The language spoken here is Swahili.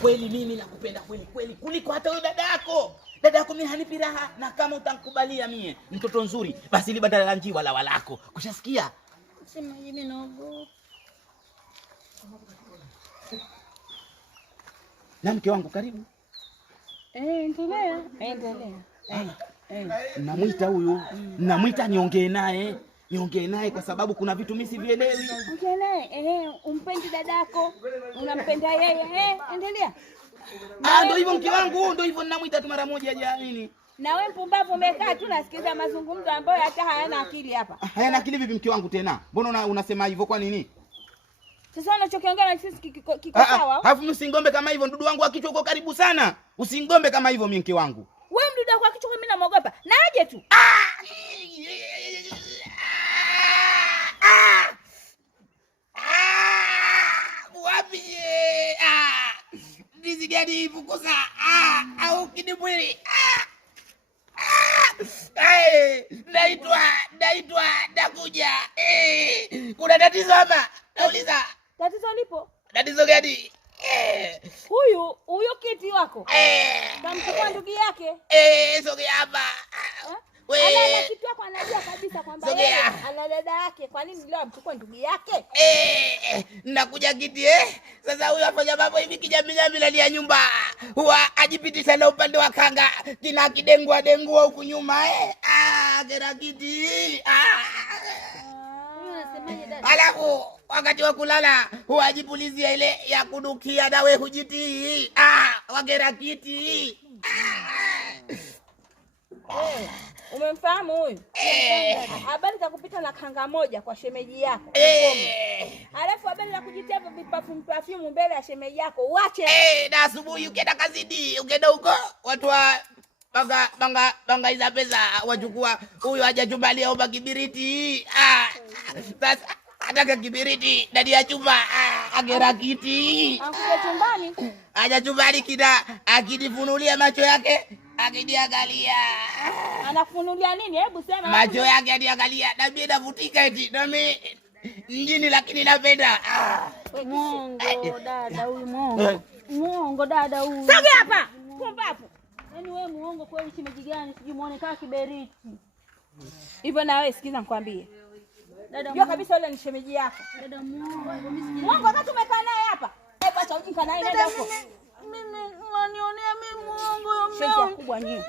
kweli mimi nakupenda kweli kweli kuliko hata yule dada yako. Dada yako mimi hanipi raha, na kama utanikubalia mie mtoto nzuri basi ili badala la njiwa la walako. Kushasikia? Sema mimi naogopa. Na mke wangu karibu. Endelea. Namuita huyu. Namuita niongee naye. Niongee naye kwa sababu kuna vitu mimi sivielewi. Ongea naye. Umpendi dadako. Unampenda yeye. Endelea. Ndio hivyo mke wangu, ndio hivyo ninamuita tu mara moja hajaamini. Na wewe mpumbavu umekaa tu nasikiza mazungumzo ambayo hata hayana akili hapa. Hayana akili vipi mke wangu tena? Mbona unasema hivyo kwa nini? Sasa unachokiongea na sisi kiko sawa? Alafu msingombe kama hivyo, ndudu wangu wa kichwa uko karibu sana. Usingombe kama hivyo mimi mke wangu. Wewe mdudu wako wa kichwa mimi namuogopa. Na aje tu. Wapi? Ndizi gani ifukuza? Au kidibwili? Naitwa nakuja. Kuna tatizo hapa? Nauliza. Tatizo lipo? Tatizo gani? Huyo kiti wako. Kamchukua ndugu yake. Sogea hapa. Ana kitu wako anajua kabisa kwamba yeye ana dada yake. Kwa nini leo amchukua ndugu yake? Nakuja kiti Sasa huyu afanya mambo hivi kijamii ndani ya nyumba. Huwa ajipitisha na upande wa kanga. Kina kidengua huku nyuma kera kiti. Unasemaje dada? Alafu wakati wa kulala huwa ajipulizia ile ya kudukia na wewe hujiti. Wagera kiti. Umemfahamu huyu? Habari za kupita na kanga moja kwa shemeji yako. Alafu habari za kujitia perfume mbele ya shemeji yako. Uache. Na asubuhi ukienda kazini, ukienda huko watu wa banga hizo pesa wachukua huyu hajachubalia omba kibiriti. Sasa ataka kibiriti ndani ya chumba agera kiti. Akuja chumbani. Hajachubali kida akidifunulia macho yake. Akidiangalia. Anafunulia nini? Hebu sema. Macho yake adiangalia. Na mimi navutika eti. Na mimi mjini lakini napenda. Mungu dada huyu Mungu. Mungu dada huyu. Sogea hapa. Pumbavu. Yaani wewe muongo kweli shemeji gani? Sijui muone kama kiberiti. Hivyo na wewe sikiza nikwambie. Dada jua kabisa yule ni shemeji yako. Dada muongo. Muongo wakati umekaa naye hapa. Hebu acha ujinga naye nenda huko. Mimi unanionea mimi muongo yo mimi. Shemeji kubwa nyinyi.